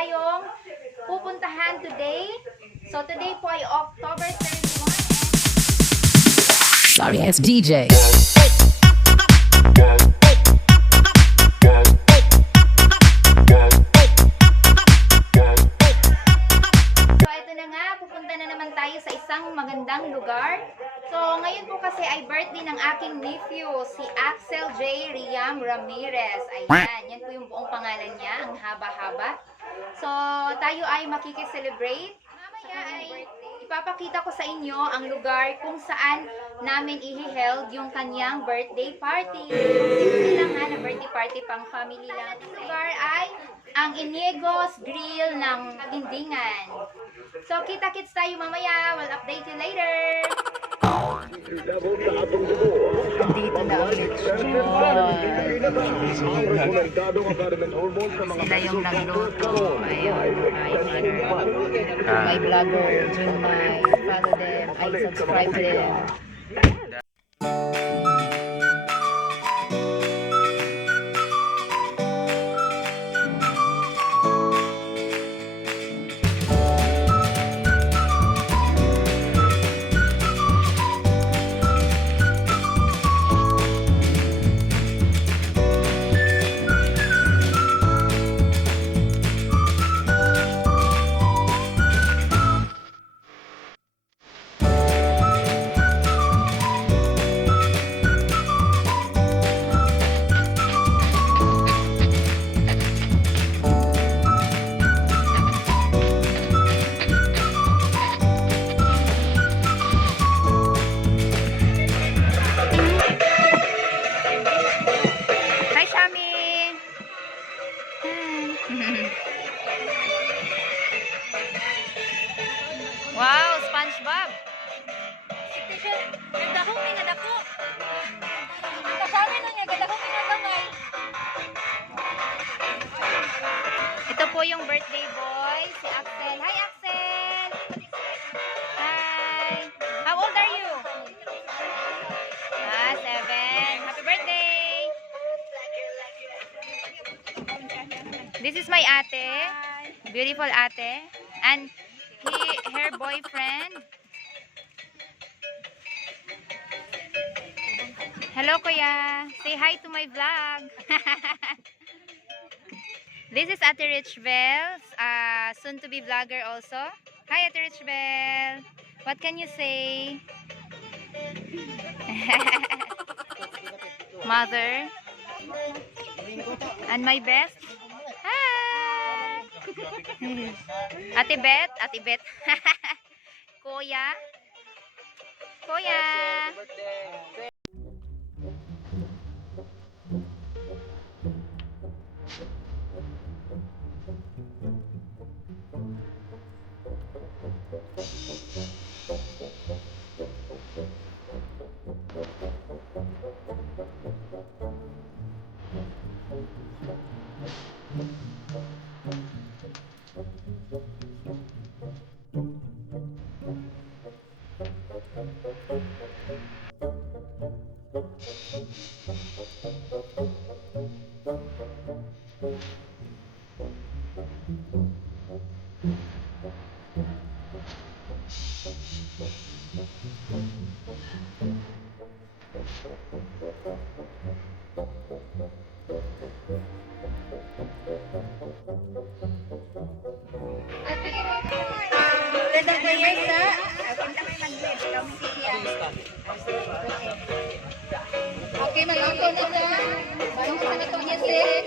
tayong pupuntahan today. So today po ay October 31. Sorry, it's DJ. So ito na nga, pupunta na naman tayo sa isang magandang lugar. So ngayon po kasi ay birthday ng aking nephew, si Axel J. Riam Ramirez. Ayan, yan po yung buong pangalan niya, ang haba-haba. So tayo ay makikiselebrate. Mamaya ay ipapakita ko sa inyo ang lugar kung saan namin i-held yung kanyang birthday party. Simple lang ha, na birthday party pang family lang. Ang lugar ay ang Iniegos Grill ng Dindingan. So kita-kits tayo mamaya. We'll update you later. Dito na ulit sila yung nagluto. Ayun. My vlogger, Junmai. Follow them. I subscribe to them. Hi, Shami! Wow, SpongeBob! Ito po yung birthday boy, si Axel. Hi, Axel! Hi! How old are you? 7. Happy birthday! This is my ate. Beautiful ate. And her boyfriend. Hello, Kuya. Say hi to my vlog. This is Ate Richbel, soon to be vlogger also. Hi, Ate Richbel. What can you say? Mother. And my best. Hi. Ate Bet, Ate Bet. Kuya. Kuya. Okay, mag-ako na na. Bago ka na ito niya, sis.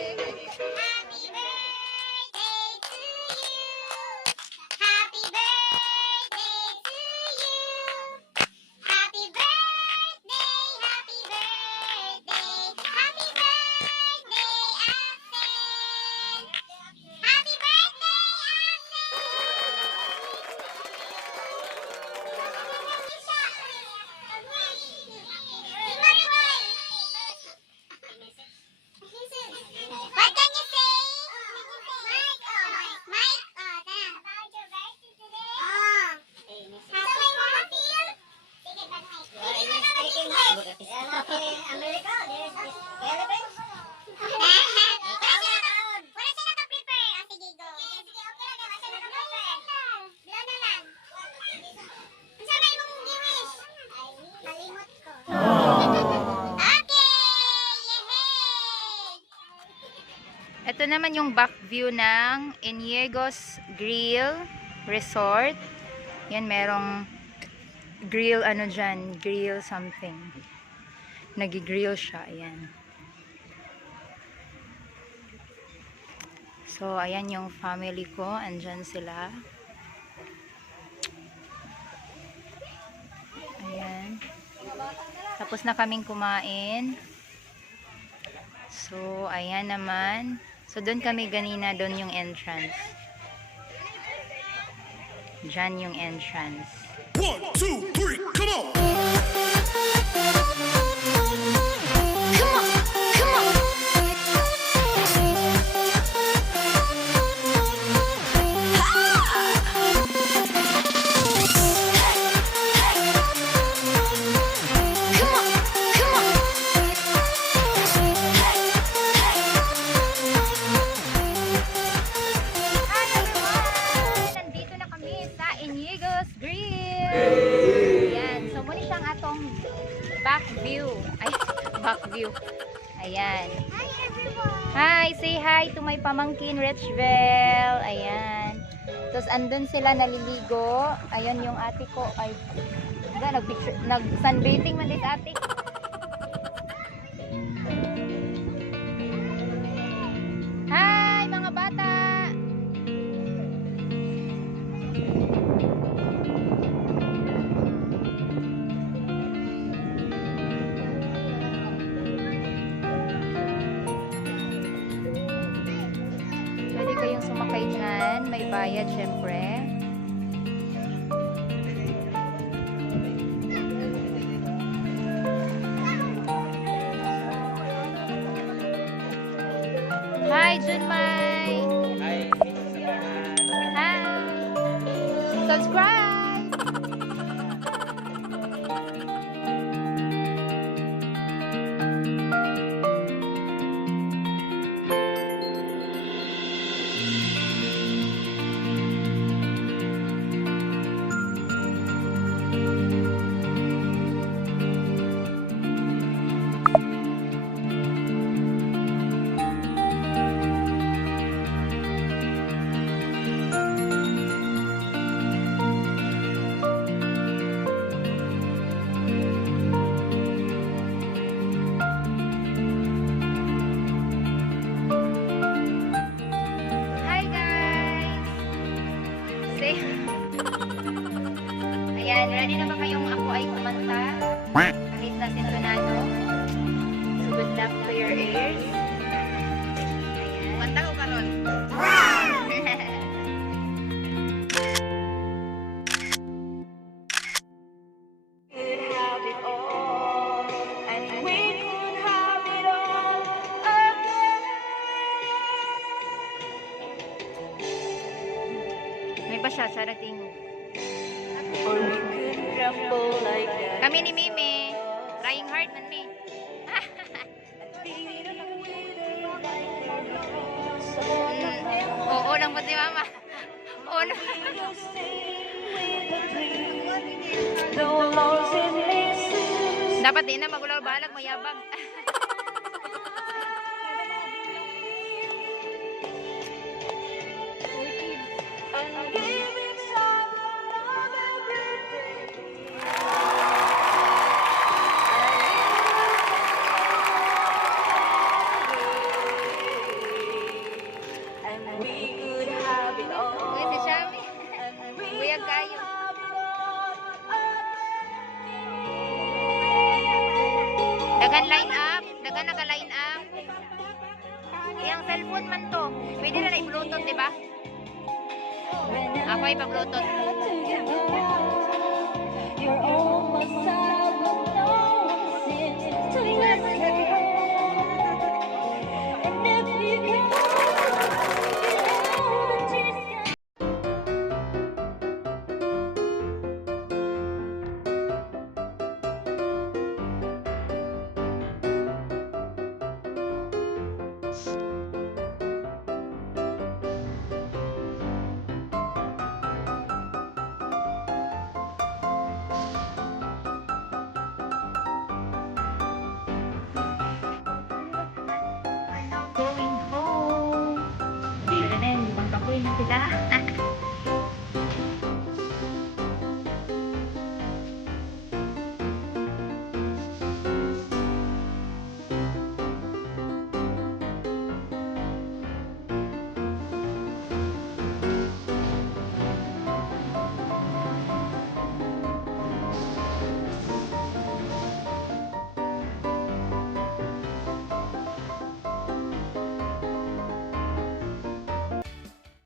Ito naman yung back view ng Iniegos Grill Resort. Yan, merong grill, ano dyan, grill something. Nag-grill siya, ayan. So, ayan yung family ko. Andyan sila. Ayan. Tapos na kaming kumain. So, ayan naman. So, doon kami ganina, doon yung entrance. Diyan yung entrance. 1, 2, 3, come on! Hi everyone! Nandito na kami sa Iniegos Grill. Ayan. So, muna siyang atong back view. Ay, back view. Ayan. Hi everyone! Hi! Say hi to my pamangkin, Richvel. Ayan. Tapos, andun sila naliligo. Ayan yung ate ko. Ay, nag-sunbathing man din sa ate. Hi, mga bata! Pwede kayong sumakay dyan. May bayad, syempre. Hi, Junmai! Hi! Subscribe! Hi guys! Say Ayan, ready na ba kayong ako ay kumanta? Kahit na sintonado? So good luck to your ears. Ayan. Kumanta ko karon. May pa siya, sarating. Kami ni Mimi. Trying hard man mi. Oo lang mo si Mama. Oo lang. Dapat din na magulaw balag mayabang. Uy, si Shami. Buyag kayo. Dagan line up. Dagan naka-line up. Iyang cellphone man to. Pwede na i-bluetooth, di ba? Ako ay pa-bluetooth. You're almost out